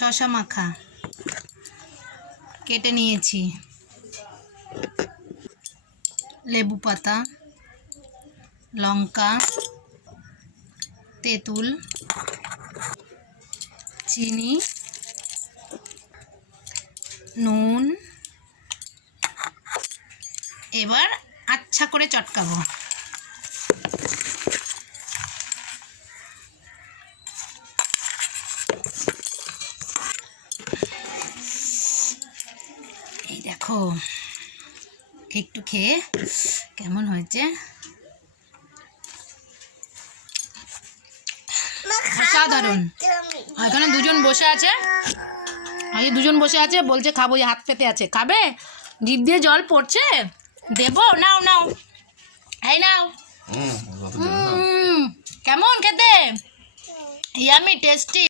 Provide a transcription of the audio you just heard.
শশা মাখা। কেটে নিয়েছি। লেবু পাতা লঙ্কা তেঁতুল চিনি নুন। এবার আচ্ছা করে চটকাবো। দেখো একটু খেয়ে কেমন হয়েছে? অসাধারণ। এখানে দুজন বসে আছে। এই দুজন বসে আছে বলছে খাব এই হাত পেতে আছে। খাবে? জিভ দিয়ে জল পড়ছে? দেবো নাও নাও। এই নাও। হুম কেমন খেতে? Yummy tasty